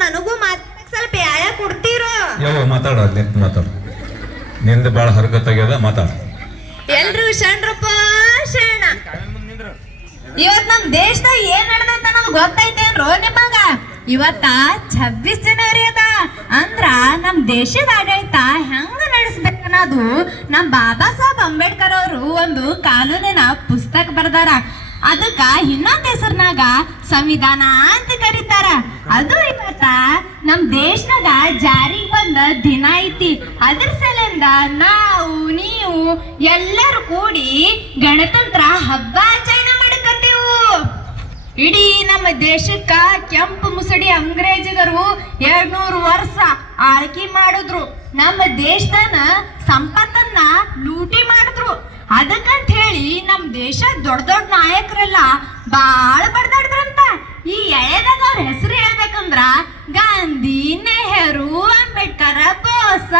ನನಗೂ ಸ್ವಲ್ಪ ಯಾಯ ಕೊಡ್ತೀರೋ ಯಾವ ಮಾತಾಡ ಮಾತಾಡ ನಿಂದ ಬಾಳ ಹರಕತ್ತಾಗ್ಯದ ಮಾತಾಡ. ಎಲ್ರು ಶರಣರಪ್ಪ ಶರಣ. ಇವತ್ ನಮ್ ದೇಶದಾಗ ಏನ್ ನಡೆದೈತ ನಮ್ಗೆ ಗೊತ್ತೈತೇನ್ರೋ ನಿಮಗ? ಇವತ್ತ 26 ಜನವರಿ ಅದ ಅಂದ್ರ ನಮ್ ದೇಶದ ಆಡಳಿತ ಹೆಂಗ ನಡೆಸ್ಬೇಕನ್ನೋದು ನಮ್ ಬಾಬಾ ಸಾಹೇಬ್ ಅಂಬೇಡ್ಕರ್ ಅವರು ಒಂದು ಕಾನೂನಿನ ಪುಸ್ತಕ ಬರ್ದಾರ. ಅದಕ್ಕ ಇನ್ನೊಂದ್ ಹೆಸರ್ನಾಗ ಸಂವಿಧಾನ ಅಂತ ಕರೀತಾರ. ಅದು ಇವತ್ತ ನಮ್ ದೇಶದಾಗ ಜಾರಿಗೆ ಬಂದ ದಿನ ಐತಿ. ಅದ್ರ ಸಲಿಂದ ನಾವು ನೀವು ಎಲ್ಲರೂ ಕೂಡಿ ಗಣತಂತ್ರ ಹಬ್ಬ ಆಚರಣೆ ಮಾಡಕತ್ತೀವು. ಇಡೀ ನಮ್ಮ ದೇಶಕ್ಕ ಕೆಂಪು ಮುಸುಡಿ ಅಂಗ್ರೇಜಿಗರು 200 ವರ್ಷ ಆಳ್ಕೆ ಮಾಡಿದ್ರು. ನಮ್ಮ ದೇಶದನ ಸಂಪತ್ತನ್ನ ಲೂಟಿ ಮಾಡಿದ್ರು. ಅದಕ್ಕಂತ ಹೇಳಿ ನಮ್ ದೇಶ ದೊಡ್ಡ ದೊಡ್ಡ ನಾಯಕರೆಲ್ಲ ಬಾಳ ಬಡ್ದಾಡ್ರಂತ. ಈ ಎಳೆದಾಗ ಅವ್ರ ಹೆಸರು ಹೇಳ್ಬೇಕಂದ್ರ ಗಾಂಧಿ, ನೆಹರು, ಅಂಬೇಡ್ಕರ್, ಬೋಸ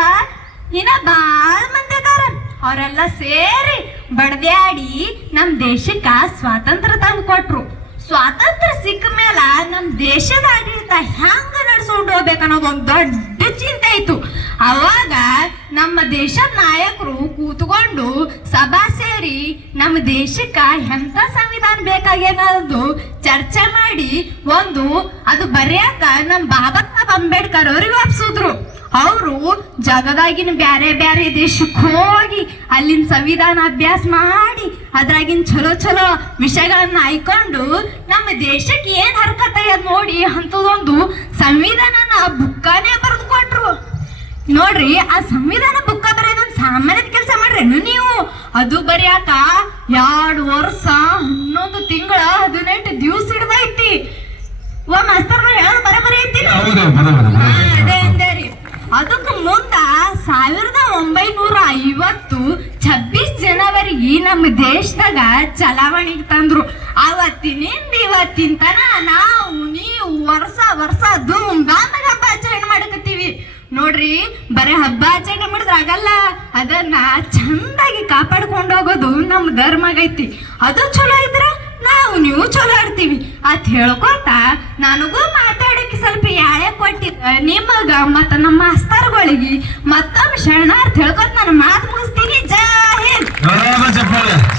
ಇನ್ನ ಬಾಳ ಮಂದಿ ಅದಾರ. ಅವರೆಲ್ಲ ಸೇರಿ ಬಡ್ದಾಡಿ ನಮ್ ದೇಶಕ್ಕ ಸ್ವಾತಂತ್ರ್ಯ ತಂದು ಕೊಟ್ರು. ಸ್ವಾತಂತ್ರ್ಯ ಸಿಕ್ಕ ಮೇಲ ನಮ್ ದೇಶದ ಆಡಳಿತ ಹೆಂಗ ನಡ್ಸ್ಕೊಂಡು ಹೋಗ್ಬೇಕನ್ನೋದು ಒಂದು ದೊಡ್ಡ ಚಿಂತೆ ಇತ್ತು. ಅವಾಗ ನಮ್ಮ ದೇಶದ ನಾಯಕರು ಕೂತ್ಕೊಂಡು ಸಭಾ ಸೇರಿ ನಮ್ಮ ದೇಶಕ್ಕ ಎಂತ ಸಂವಿಧಾನ ಬೇಕಾಗ್ಯನ್ನೋದು ಚರ್ಚೆ ಮಾಡಿ ಅದು ಬರೆಯಾಕ ನಮ್ ಬಾಬಾ ಸಾಹೇಬ್ ಅಂಬೇಡ್ಕರ್ ಅವ್ರಿಗೆ ಒಪ್ಸಿದ್ರು. ಅವರು ಜಗದಾಗಿನ ಬ್ಯಾರೆ ಬ್ಯಾರೆ ದೇಶಕ್ಕೆ ಹೋಗಿ ಅಲ್ಲಿನ ಸಂವಿಧಾನ ಅಭ್ಯಾಸ ಮಾಡಿ ಅದ್ರಾಗಿನ ಚಲೋ ಚಲೋ ವಿಷಯಗಳನ್ನ ಆಯ್ಕೊಂಡು ನಮ್ಮ ದೇಶಕ್ಕೆ ಏನ್ ಹರ್ಕತ್ತಯ್ಯದ್ ನೋಡಿ ಅಂತದೊಂದು ಸಂವಿಧಾನನ ಬುಕ್ಕಾನೇ ಬರೆದು ಕೊಟ್ರು. ನೋಡ್ರಿ, ಆ ಸಂವಿಧಾನ ಬುಕ್ಕ ಬರೆಯೋದೊಂದು ಸಾಮಾನ್ಯದ ಕೆಲಸ ಮಾಡ್ರೇನು ನೀವು? ಅದು ಬರೆಯಾಕ 2 ವರ್ಷ 11 ತಿಂಗಳ 18 ದಿವಸ ಹಿಡ್ದೈತಿ. ಮಾಸ್ತರ್ ಹೇಳೋದು ಬರಬರಿ ಐತಿ. ಅದೇ ಅಂದೇರಿ. ಅದಕ್ಕೆ ಮುಂದ 1950 26 ಜನವರಿಗೆ ನಮ್ಮ ದೇಶದಾಗ ಚಲಾವಣೆಗೆ ತಂದ್ರು. ಅವತ್ತಿನಿಂದ ಇವತ್ತಿನ ತನ ನಾವು ನೀವು ವರ್ಷ ವರ್ಷ ಧೂಮ್ಧಾಮ್ ಹಬ್ಬ ಆಚರಣೆ ಮಾಡಕತ್ತೀವಿ. ನೋಡ್ರಿ, ಬರೀ ಹಬ್ಬ ಆಚರಣೆ ಮಾಡಿದ್ರೆ ಆಗಲ್ಲ, ಅದನ್ನ ಚಂದಾಗಿ ಕಾಪಾಡ್ಕೊಂಡು ಹೋಗೋದು ನಮ್ಮ ಧರ್ಮ ಆಗೈತಿ. ಅದು ಚಲೋ ಇದ್ರೆ ನಾವು ನೀವು ಚಲೋ ಆಡ್ತೀವಿ ಅಂತ ಹೇಳ್ಕೊತ ನನಗೂ ಮಾತಾಡಕ್ಕೆ ಸ್ವಲ್ಪ ಯಾಯ ಕೊಟ್ಟಿದ್ದ ನಿಮಗ ಮತ್ತ ನಮ್ಮ ಮಾಸ್ತರ್ಗಳಿಗೆ ಮತ್ತೊಮ್ಮೆ ಶರಣಾರ್ಥ ಹೇಳ್ಕೊತ ನಾನು ಮಾತು ಮುಗಿಸ್ತೀನಿ. ಜೈ ಹಿಂದ್.